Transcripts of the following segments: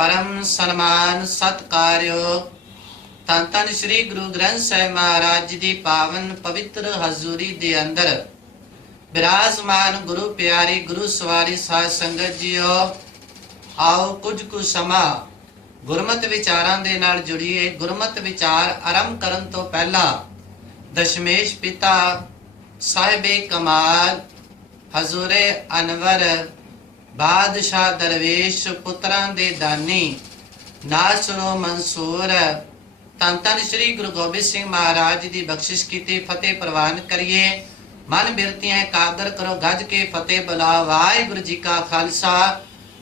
परम सन्मान सत्कारयोग धन धन श्री गुरु ग्रंथ साहिब महाराज जी की पावन पवित्र हजूरी दे अंदर विराजमान गुरु प्यारी गुरु सवारी साध संगत जीओ, आओ कुछ कुछ समा गुरमत विचारां दे नाल जुड़िए। गुरमत विचार आरंभ करन तो पहला दशमेश पिता साहिबे कमाल हजूरे अनवर बादशाह दरवेश पुत्रां दे दानी नासरो मंसूर धन धन श्री गुरु गोबिंद सिंह महाराज जी बख्शिश की फतेह प्रवान करिए। मन बिरतियां एकाग्र करो गज के फतेह बुलाओ। वाहिगुरु जी का खालसा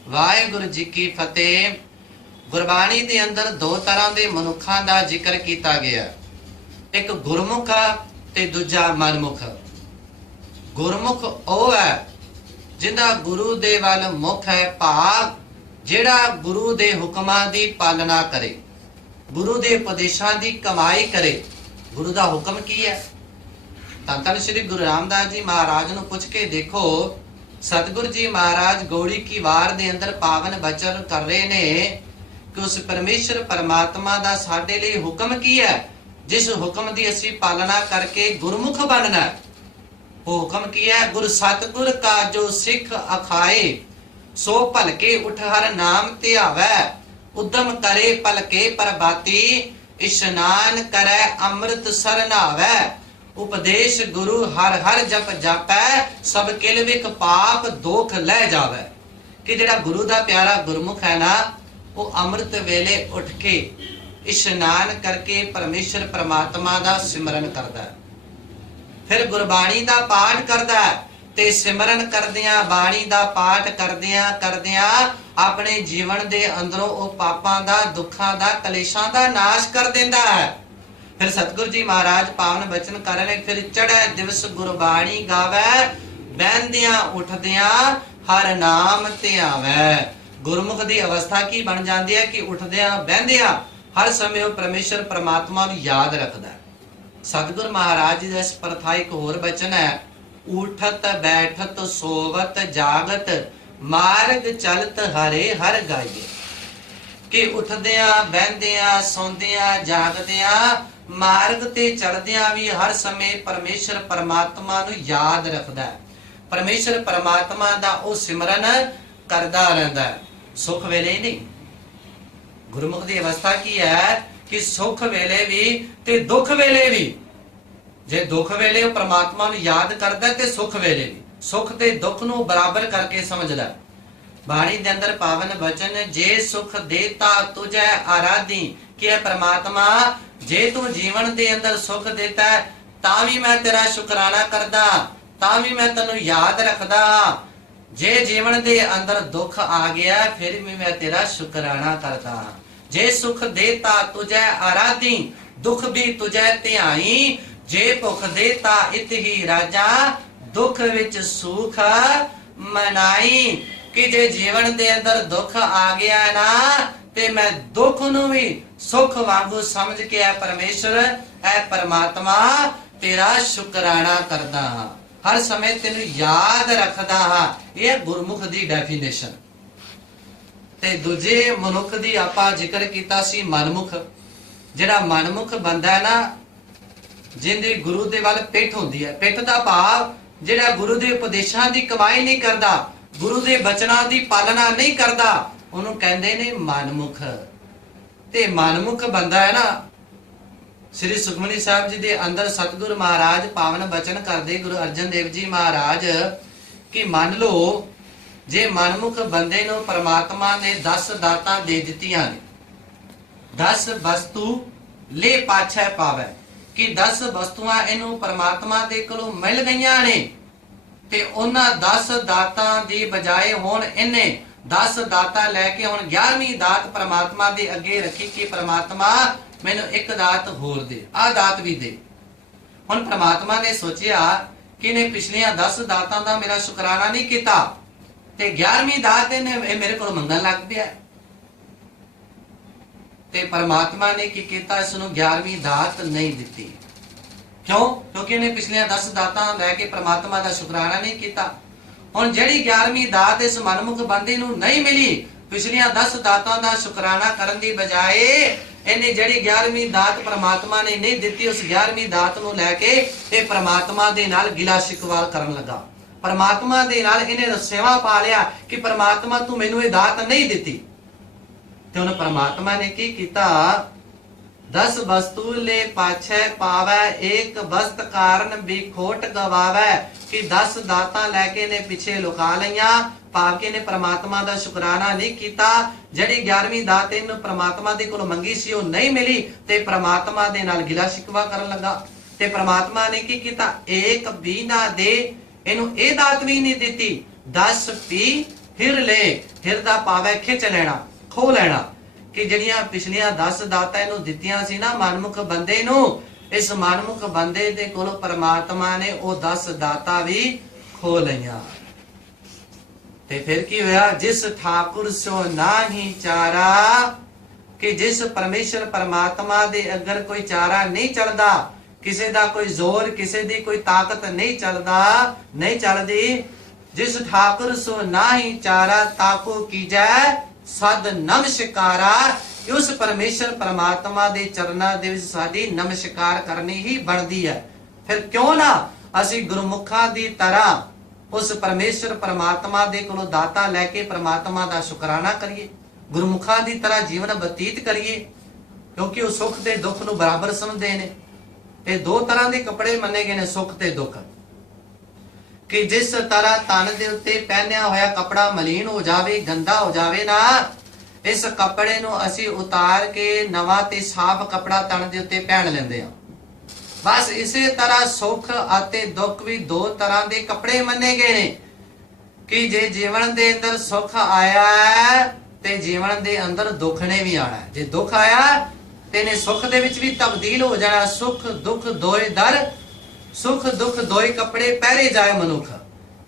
वाहिगुरु जी की फतेह। गुरबाणी दे अंदर दो तरह के मनुखा का जिक्र किया गया, एक गुरमुख ते दूजा मनमुख। गुरमुख ओ है जिंदा गुरु दे वाल मुख है, भाव जिहड़ा गुरु दे हुक्मां दी पालना करे, गुरु दे उपदेशां दी कमाई करे। गुरु दा हुक्म की है? धन धन श्री गुरु रामदास जी महाराज नूं पुछ के देखो। सतगुरु जी महाराज गौड़ी की वार दे अंदर पावन वचन कर रहे ने कि उस परमेश्वर परमात्मा दा साडे लई हुक्म की है, जिस हुक्म दी असीं पालना करके गुरमुख बनना है। वो हुक्म की है? गुरु सतगुर का जो सिख अखाए सो भलके उठ हर नाम ध्यावै, उद्यम करे पलके प्रभाती इशनान करे अमृत सर नहावै। उपदेश गुरु हर हर जप जापै, सब किल विक पाप दोख लै जावै। कि जेड़ा गुरु दा प्यारा गुरमुख है ना, वो अमृत वेले उठ के इशनान करके परमेश्वर परमात्मा दा सिमरन करदा है, फिर गुरबाणी दा पाठ करदा है ते सिमरन करदियां बाणी दा पाठ करदियां अपने जीवन दे अंदरों ओ पापां दा दुखां दा कलेशां दा नाश कर देंदा है। फिर सतगुरु जी महाराज पावन बचन कर रहे, फिर चढ़े दिवस गुरबाणी गावै, बहंदियां उठदियां हर नाम ध्यावै। गुरमुख दी अवस्था की बन जाती है कि उठदियां बहंदियां हर समय वो परमेश्वर परमात्मा नूं याद रखदा है। सतगुरु महाराज जी दा इस प्रथा एक होर बचन है, उठत बैठत सोवत जागत मार्ग चलत हरे हर गाइए। कि उठदियां बहंदियां सौंदियां जागदियां मार्ग ते चढ़दियां भी हर समय परमेश्वर परमात्मा नूं याद रखदा है, परमेश्वर परमात्मा दा ओ सिमरन करदा रहिंदा है। सुख वेले ही नहीं, गुरमुख दी अवस्था की है कि सुख वेले भी ते दुख वेले भी। जे दुख वेले वो परमात्मा नूं याद करदा ते सुख वेले भी, सुख ते दुख नूं बराबर करके समझदा। बाणी दे अंदर पावन वचन, जे सुख देता तुझे आराधी। कि है परमात्मा, जे तू जीवन दे अंदर सुख देता है तां भी मैं तेरा शुकराना करदा, तां भी मैं तैनूं याद रखदा। जे जीवन दे अंदर दुख आ गया फिर भी मैं तेरा शुकराना करदा। जे सुख देता तुझे आराधी, दुख भी तुझे ध्याई। जे भुख देता इत ही राजा, दुख विच सुख मनाई। कि जे जीवन दे अंदर दुख आ गया है ना, ते मैं दुख नूं भी सुख वांगू समझ के है परमेश्वर है परमात्मा तेरा शुकराना करदा हां, हर समय तेनू याद रखदा हां। यह गुरमुख दी डेफिनेशन। ते दूजे मनुख दी आपां जिक्र कीता सी मनमुख। जेड़ा मनमुख बंदा है ना, जिंदी गुरु दे वल पिठ हुंदी है। पिठ दा भाव जेड़ा गुरु दे उपदेशां दी कमाई नहीं करदा, गुरु दे बचनां दी पालना नहीं करदा, उन्हों कहंदे ने मनमुख। ते मनमुख बंदा है ना, श्री सुखमनी साहब जी दे अंदर सतगुरु महाराज पावन बचन करदे गुरु अर्जन देव जी महाराज कि मान लो जे मनमुख बंदे नूं परमात्मा ने 10 दातां दे दित्तियां ने, 10 वस्तु ले पाछे पावे। कि 10 वस्तुआं इनू परमात्मा दे कोलों मिल गईयां ने, ते उन्हां 10 दातां दी बजाए हुण इन्ने 10 दाता लैके हुण 11वीं दात परमात्मा दे अगे रखी कि परमात्मा मैनू एक दात होर दे, आ दात भी दे। हुण परमात्मा ने सोचिया कि ने पिछलियां 10 दातां दा मेरा शुकराना नहीं किया, ते 11वीं दात ने मेरे को मंगन लग पिया। ते परमात्मा ने की किया, इसनूं 11वीं दात नहीं दी। क्यों? क्योंकि इन्हें पिछलियां 10 दातां लैके परमात्मा दा शुकराना नहीं किया। हुण जिहड़ी 11वीं दात इस मनमुख बंदे नूं नहीं मिली, ਪਿਛਲੀਆਂ 10 ਦਾਤਾਂ ਦਾ ਸ਼ੁਕਰਾਨਾ ਕਰਨ ਦੀ ਬਜਾਏ ਇਹਨੇ ਜਿਹੜੀ 11ਵੀਂ ਦਾਤ ਪ੍ਰਮਾਤਮਾ ਨੇ ਨਹੀਂ ਦਿੱਤੀ, ਉਸ 11ਵੀਂ ਦਾਤ ਨੂੰ ਲੈ ਕੇ ਇਹ ਪ੍ਰਮਾਤਮਾ ਦੇ ਨਾਲ ਗਿਲਾ ਸ਼ਿਕਵਾ ਕਰਨ ਲੱਗਾ। ਪ੍ਰਮਾਤਮਾ ਦੇ ਨਾਲ ਇਹਨੇ ਰਸੇਵਾ ਪਾ ਲਿਆ ਕਿ ਪ੍ਰਮਾਤਮਾ ਤੂੰ ਮੈਨੂੰ ਇਹ ਦਾਤ ਨਹੀਂ ਦਿੱਤੀ। ਤੇ ਹੁਣ ਪ੍ਰਮਾਤਮਾ ਨੇ ਕੀ ਕੀਤਾ? 10 ਵਸਤੂ ਲੈ ਪਾਛੈ ਪਾਵੈ, ਇੱਕ ਵਸਤ ਕਾਰਨ ਵੀ ਖੋਟ ਗਵਾਵੈ। ਕਿ 10 ਦਾਤਾਂ ਲੈ ਕੇ ਨੇ ਪਿੱਛੇ ਲੁਕਾ ਲਈਆਂ, ਭਾਵ ਕਿ ਨੇ ਪ੍ਰਮਾਤਮਾ ਦਾ ਸ਼ੁਕਰਾਨਾ ਨਹੀਂ ਕੀਤਾ। ਜਿਹੜੀ 11ਵੀਂ ਦਾਤ ਇਹਨੂੰ ਪ੍ਰਮਾਤਮਾ ਦੇ ਕੋਲ ਮੰਗੀ ਸੀ ਉਹ ਨਹੀਂ ਮਿਲੀ ਤੇ ਪ੍ਰਮਾਤਮਾ ਦੇ ਨਾਲ ਗਿਲਾ ਸ਼ਿਕਵਾ ਕਰਨ ਲੱਗਾ। ਤੇ ਪ੍ਰਮਾਤਮਾ ਨੇ ਕੀ ਕੀਤਾ? ਇੱਕ ਵੀ ਨਾ ਦੇ, ਇਹਨੂੰ ਇਹ ਦਾਤ ਵੀ ਨਹੀਂ ਦਿੱਤੀ। 10 ਪੀ ਹਿਰ ਲੈ, ਹਿਰ ਦਾ ਭਾਵ ਹੈ ਖਿੱਚ ਲੈਣਾ, ਖੋ ਲੈਣਾ। ਕਿ ਜਿਹੜੀਆਂ ਪਿਛਲੀਆਂ 10 ਦਾਤਾਂ ਇਹਨੂੰ ਦਿੱਤੀਆਂ ਸੀ ਨਾ ਮਨਮੁਖ ਬੰਦੇ ਨੂੰ, ਇਸ ਮਨਮੁਖ ਬੰਦੇ ਦੇ ਕੋਲ ਪ੍ਰਮਾਤਮਾ ਨੇ ਉਹ 10 ਦਾਤਾਂ ਵੀ ਖੋ ਲਈਆਂ। ਤੇ ਫਿਰ ਕੀ ਹੋਇਆ? ਜਿਸ ਠਾਕੁਰ ਸੋ ਨਾਹੀ ਚਾਰਾ, ਕਿ ਜਿਸ ਪਰਮੇਸ਼ਰ ਪਰਮਾਤਮਾ ਦੇ ਅਗਰ ਕੋਈ ਚਾਰਾ ਨਹੀਂ ਚੱਲਦਾ, ਕਿਸੇ ਦਾ ਕੋਈ ਜ਼ੋਰ, ਕਿਸੇ ਦੀ ਕੋਈ ਤਾਕਤ ਨਹੀਂ ਚੱਲਦੀ। ਜਿਸ ਠਾਕੁਰ ਸੋ ਨਾਹੀ ਚਾਰਾ, ਤਾਕੋ ਕੀਜੈ ਸਦ ਨਮਸਕਾਰਾ। ਉਸ ਪਰਮੇਸ਼ਰ ਪਰਮਾਤਮਾ ਦੇ ਚਰਨਾਂ ਦੇ ਵਿੱਚ ਸਾਡੀ ਨਮਸਕਾਰ ਕਰਨੀ ਹੀ ਬਣਦੀ ਹੈ। ਫਿਰ ਕਿਉਂ ਨਾ ਅਸੀਂ ਗੁਰਮੁਖਾਂ ਦੀ ਤਰ੍ਹਾਂ ਉਸ ਪਰਮੇਸ਼ਰ ਪਰਮਾਤਮਾ ਦੇ ਕੋਲੋਂ ਦਾਤਾ ਲੈ ਕੇ ਪਰਮਾਤਮਾ ਦਾ ਸ਼ੁਕਰਾਨਾ ਕਰੀਏ, ਗੁਰਮੁਖਾਂ ਦੀ ਤਰ੍ਹਾਂ ਜੀਵਨ ਬਤੀਤ ਕਰੀਏ। ਕਿਉਂਕਿ ਉਹ ਸੁੱਖ ਤੇ ਦੁੱਖ ਨੂੰ ਬਰਾਬਰ ਸਮਝਦੇ ਨੇ। ਇਹ 2 ਤਰ੍ਹਾਂ ਦੇ ਕੱਪੜੇ ਮੰਨੇ ਗਏ ਨੇ, ਸੁੱਖ ਤੇ ਦੁੱਖ। ਕਿ ਜਿਸ ਤਰ੍ਹਾਂ ਤਨ ਦੇ ਉੱਤੇ ਪਹਿਨਿਆ ਹੋਇਆ ਕੱਪੜਾ ਮਲੀਨ ਹੋ ਜਾਵੇ, ਗੰਦਾ ਹੋ ਜਾਵੇ ਨਾ, ਇਸ ਕੱਪੜੇ ਨੂੰ ਅਸੀਂ ਉਤਾਰ ਕੇ ਨਵਾਂ ਤੇ ਸਾਫ਼ ਕੱਪੜਾ ਤਨ ਦੇ ਉੱਤੇ ਪਹਿਨ ਲੈਂਦੇ ਹਾਂ। ਬਸ ਇਸੇ ਤਰ੍ਹਾਂ ਸੁੱਖ ਅਤੇ ਦੁੱਖ ਵੀ 2 ਤਰ੍ਹਾਂ ਦੇ ਕੱਪੜੇ ਮੰਨੇ ਗਏ ਨੇ। ਕਿ ਜੇ ਜੀਵਨ ਦੇ ਅੰਦਰ ਸੁੱਖ ਆਇਆ ਹੈ ਤੇ ਜੀਵਨ ਦੇ ਅੰਦਰ ਦੁੱਖ ਨੇ ਵੀ ਆਣਾ। ਜੇ ਦੁੱਖ ਆਇਆ ਤੇ ਨੇ ਸੁੱਖ ਦੇ ਵਿੱਚ ਵੀ ਤਬਦੀਲ ਹੋ ਜਾਣਾ। ਸੁੱਖ ਦੁੱਖ ਦੋਏ ਦਰ, ਸੁੱਖ ਦੁੱਖ ਦੋਏ ਕੱਪੜੇ ਪਹਿਰੇ ਜਾਏ ਮਨੁੱਖ।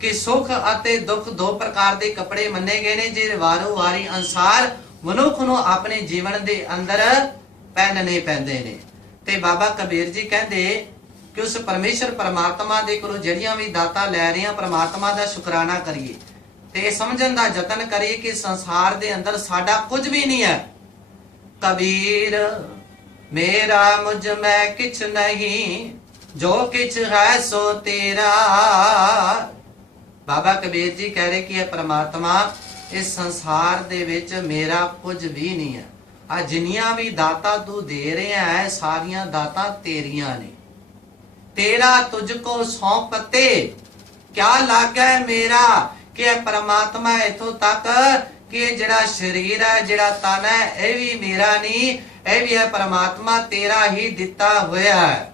ਕਿ ਸੁੱਖ ਅਤੇ ਦੁੱਖ 2 ਪ੍ਰਕਾਰ ਦੇ ਕੱਪੜੇ ਮੰਨੇ ਗਏ ਨੇ, ਜੇ ਵਾਰੋ ਵਾਰੀ ਅਨਸਾਰ ਮਨੁੱਖ ਨੂੰ ਆਪਣੇ ਜੀਵਨ ਦੇ ਅੰਦਰ ਪਹਿਨਣੇ ਪੈਂਦੇ ਨੇ। ਤੇ ਬਾਬਾ ਕਬੀਰ ਜੀ ਕਹਿੰਦੇ ਕਿ ਉਸ ਪਰਮੇਸ਼ਰ ਪਰਮਾਤਮਾ ਦੇ ਕੋਲੋਂ ਜਿਹੜੀਆਂ ਵੀ ਦਾਤਾਂ ਲੈ ਰਹੇ ਹਾਂ, ਪਰਮਾਤਮਾ ਦਾ ਸ਼ੁਕਰਾਨਾ ਕਰੀਏ ਤੇ ਇਹ ਸਮਝਣ ਦਾ ਯਤਨ ਕਰੀਏ ਕਿ ਸੰਸਾਰ ਦੇ ਅੰਦਰ ਸਾਡਾ ਕੁਝ ਵੀ ਨਹੀਂ ਹੈ। ਕਬੀਰ ਮੇਰਾ ਮੁਝ ਮੈਂ ਕਿਛ ਨਹੀਂ, ਜੋ ਕਿਛ ਹੈ ਸੋ ਤੇਰਾ। ਬਾਬਾ ਕਬੀਰ ਜੀ ਕਹਿ ਰਹੇ ਕਿ ਇਹ ਪ੍ਰਮਾਤਮਾ, ਇਸ ਸੰਸਾਰ ਦੇ ਵਿੱਚ ਮੇਰਾ ਕੁਝ ਵੀ ਨਹੀਂ ਹੈ। ਆ ਜਿੰਨੀਆਂ ਵੀ ਦਾਤਾਂ ਤੂੰ ਦੇ ਰਿਹਾ ਹੈ ਸਾਰੀਆਂ ਦਾਤਾਂ ਤੇਰੀਆਂ ਨੇ। ਤੇਰਾ ਤੁਝ ਕੋ ਸੌਂਪਤੇ ਕਿਆ ਲਾਗੈ ਮੇਰਾ। ਕਿ ਇਹ ਪ੍ਰਮਾਤਮਾ ਇਥੋਂ ਤੱਕ ਕਿ ਜਿਹੜਾ ਸਰੀਰ ਹੈ, ਜਿਹੜਾ ਤਨ ਹੈ, ਇਹ ਵੀ ਮੇਰਾ ਨਹੀਂ, ਇਹ ਵੀ ਹੈ ਪ੍ਰਮਾਤਮਾ ਤੇਰਾ ਹੀ ਦਿੱਤਾ ਹੋਇਆ ਹੈ।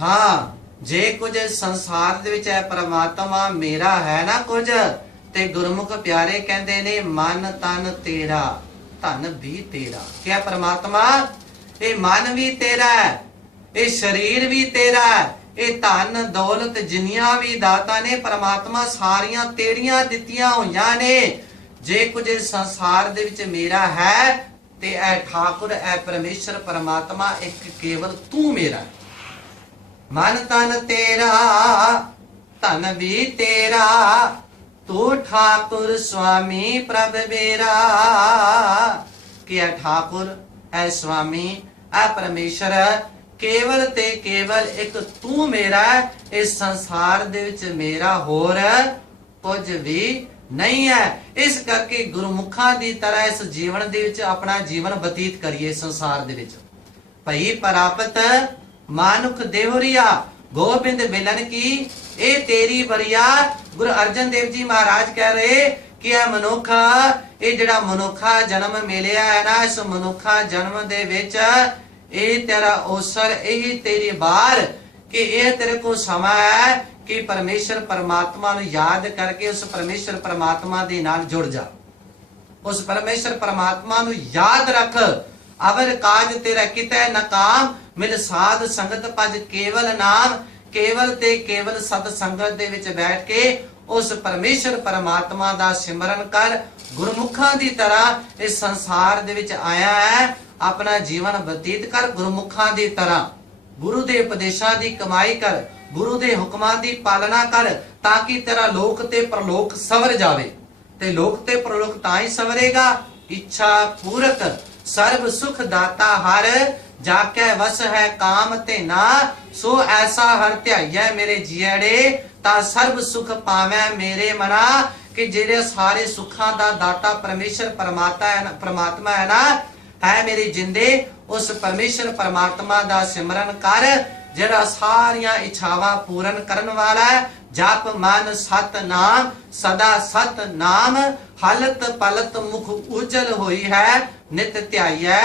ਹਾਂ, ਜੇ ਕੁਝ ਸੰਸਾਰ ਦੇ ਵਿੱਚ ਹੈ ਪ੍ਰਮਾਤਮਾ ਮੇਰਾ ਹੈ ਨਾ ਕੁਝ, ਤੇ ਗੁਰਮੁਖ ਪਿਆਰੇ ਕਹਿੰਦੇ ਨੇ ਮਨ ਤਨ ਤੇਰਾ, ਧਨ ਵੀ ਤੇਰਾ। ਕਿ ਪ੍ਰਮਾਤਮਾ ਇਹ ਮਨ ਵੀ ਤੇਰਾ ਹੈ, ਇਹ ਸਰੀਰ ਵੀ ਤੇਰਾ ਹੈ, ਇਹ ਧਨ ਦੌਲਤ ਜਿੰਨੀਆਂ ਵੀ ਦਾਤਾਂ ਨੇ ਪ੍ਰਮਾਤਮਾ ਸਾਰੀਆਂ ਤੇਰੀਆਂ ਦਿੱਤੀਆਂ ਹੋਈਆਂ ਨੇ। ਜੇ ਕੁਝ ਸੰਸਾਰ ਦੇ ਵਿੱਚ ਮੇਰਾ ਹੈ ਤੇ ਇਹ ਠਾਕੁਰ, ਇਹ ਪਰਮੇਸ਼ਰ ਪਰਮਾਤਮਾ ਇੱਕ ਕੇਵਲ ਤੂੰ ਮੇਰਾ। ਮਨ ਤਨ ਤੇਰਾ, ਧਨ ਵੀ ਤੇਰਾ, ਤੂੰ ਠਾकुर स्वामी प्रभ मेरा। कि ठाकुर है स्वामी, है परमेश्वर, केवल ते केवल एक तू मेरा। इस संसार दे विच मेरा होर कुछ भी नहीं है। इस करके गुरमुखां दी तरह इस जीवन दे विच अपना जीवन बतीत करिए। संसार दे विच भई प्राप्त मानुख देवरिया, गोबिंद मिलन की ए तेरी बरिया। गुरु अर्जन देव जी महाराज कह रहे कि यह मनुख, ये जिहड़ा मनुखा जन्म मिलिया है ना, इस मनुखा जन्म दे विच ਇਹ ਤੇਰਾ ਅਵਸਰ, ਇਹ ਤੇਰੀ ਬਾਰ, ਕਿ ਇਹ ਤੇਰੇ ਕੋ ਸਮਾਂ ਹੈ ਕਿ ਪਰਮੇਸ਼ਰ ਪਰਮਾਤਮਾ ਨੂੰ ਯਾਦ ਕਰਕੇ ਉਸ ਪਰਮੇਸ਼ਰ ਪਰਮਾਤਮਾ ਦੇ ਨਾਲ ਜੁੜ ਜਾ। ਉਸ ਪਰਮੇਸ਼ਰ ਪਰਮਾਤਮਾ ਨੂੰ ਯਾਦ ਰੱਖ। ਅਵਰ ਕਾਜ ਤੇਰਾ ਕਿਤੇ ਨਕਾਮ, ਮਿਲ ਸਾਧ ਸੰਗਤ ਭਜ ਕੇਵਲ ਨਾਮ। ਕੇਵਲ ਤੇ ਕੇਵਲ ਸਤ ਸੰਗਤ ਦੇ ਵਿੱਚ ਬੈਠ ਕੇ ਉਸ ਪਰਮੇਸ਼ਰ ਪਰਮਾਤਮਾ ਦਾ ਸਿਮਰਨ ਕਰ। ਗੁਰਮੁਖਾਂ ਦੀ ਤਰ੍ਹਾਂ ਇਸ ਸੰਸਾਰ ਦੇ ਵਿੱਚ ਆਇਆ ਹੈ, अपना जीवन बतीत कर। गुरमुखां दी तरह गुरु दे उपदेशां दी कमाई कर, गुरु दे हुक्मां दी पालना कर, ताकि तेरा लोक ते परलोक सवर जावे। ਤੇ ਲੋਕ ਤੇ ਪ੍ਰਲੋਕ ਤਾਂ ਹੀ ਸਵਰੇਗਾ। ਇੱਛਾ ਪੂਰਕ ਸਰਬ ਸੁਖ ਦਾਤਾ ਹਰ, ਜਾ ਕੇ ਵਸ ਹੈ ਕਾਮ ਤੇ ਨਾ, ਸੋ ਐਸਾ ਹਰ ਧਿਆਈਐ ਮੇਰੇ ਜੀੜੇ, ਤਾਂ ਸਰਬ ਸੁਖ ਪਾਵੈ ਮੇਰੇ ਮਨਾ। ਕਿ ਜਿਹੜੇ ਸਾਰੇ ਸੁੱਖਾਂ ਦਾ ਦਾਤਾ ਪਰਮੇਸ਼ਰ ਪਰਮਾਤਮਾ ਹੈ ਨਾ, ਹੈ ਮੇਰੇ ਜਿੰਦੇ, ਉਸ ਪਰਮੇਸ਼ਰ ਪਰਮਾਤਮਾ ਦਾ ਸਿਮਰਨ ਕਰ, ਜਿਹੜਾ ਸਾਰੀਆਂ ਇੱਛਾਵਾਂ ਪੂਰਨ ਕਰਨ ਵਾਲਾ ਹੈ। ਜਪ ਮਨ ਸਤ ਨਾਮ, ਸਦਾ ਸਤ ਨਾਮ, ਹਲਤ ਪਲਤ ਮੁਖ ਉਜਲ ਹੋਈ ਹੈ, ਨਿਤ ਧਿਆਈਐ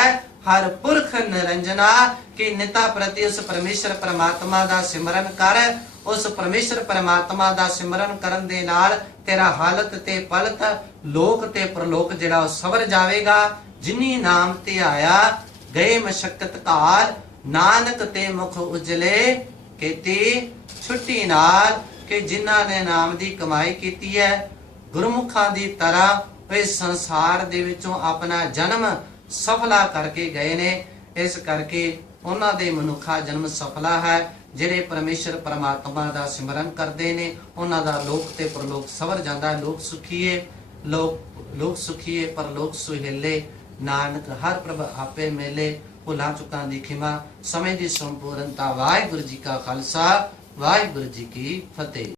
ਹਰ ਪੁਰਖ ਨਿਰੰਜਨਾ। ਕਿ ਨਿਤਾ ਪ੍ਰਤੀ ਉਸ ਪਰਮੇਸ਼ਰ ਪਰਮਾਤਮਾ ਦਾ ਸਿਮਰਨ ਕਰ। ਉਸ ਪਰਮੇਸ਼ਰ ਪਰਮਾਤਮਾ ਦਾ ਸਿਮਰਨ ਕਰਨ ਦੇ ਨਾਲ ਤੇਰਾ ਹਾਲਤ ਤੇ ਪਲਤ, ਲੋਕ ਤੇ ਪ੍ਰਲੋਕ ਜਿਹੜਾ ਉਹ ਸਵਰ ਜਾਵੇਗਾ। ਜਿਨੀ ਨਾਮ ਤੇ ਆਇਆ ਗਏ ਮਸ਼ਕਤ ਘਾਲ, ਨਾਨਕ ਤੇ ਮੁਖ ਉਜਲੇ ਕੀਤੀ ਛੁੱਟੀ ਨਾਲ। ਕਿ ਜਿਨ੍ਹਾਂ ਨੇ ਨਾਮ ਦੀ ਕਮਾਈ ਕੀਤੀ ਹੈ, ਗੁਰਮੁਖਾਂ ਦੀ ਤਰ੍ਹਾਂ ਇਸ ਸੰਸਾਰ ਦੇ ਵਿੱਚੋਂ ਆਪਣਾ ਜਨਮ ਸਫਲਾ ਕਰਕੇ ਗਏ ਨੇ। ਇਸ ਕਰਕੇ ਉਹਨਾਂ ਦੇ ਮਨੁੱਖਾ ਜਨਮ ਸਫਲਾ ਹੈ। ਜਿਹੜੇ ਪਰਮੇਸ਼ਰ ਪਰਮਾਤਮਾ ਦਾ ਸਿਮਰਨ ਕਰਦੇ ਨੇ, ਉਹਨਾਂ ਦਾ ਲੋਕ ਤੇ ਪ੍ਰਲੋਕ ਸਵਰ ਜਾਂਦਾ ਹੈ। ਲੋਕ ਸੁਖੀਏ, ਲੋਕ ਸੁਖੀਏ ਪਰਲੋਕ ਸੁਹੇਲੇ, ਨਾਨਕ ਹਰ ਪ੍ਰਭ ਆਪੇ ਮੇਲੇ। ਭੁੱਲਾਂ ਚੁੱਕਾਂ ਦੀ ਖਿਮਾ, ਸਮੇਂ ਦੀ ਸੰਪੂਰਨਤਾ। ਵਾਹਿਗੁਰੂ ਜੀ ਕਾ ਖਾਲਸਾ, ਵਾਹਿਗੁਰੂ ਜੀ ਕੀ ਫਤਿਹ।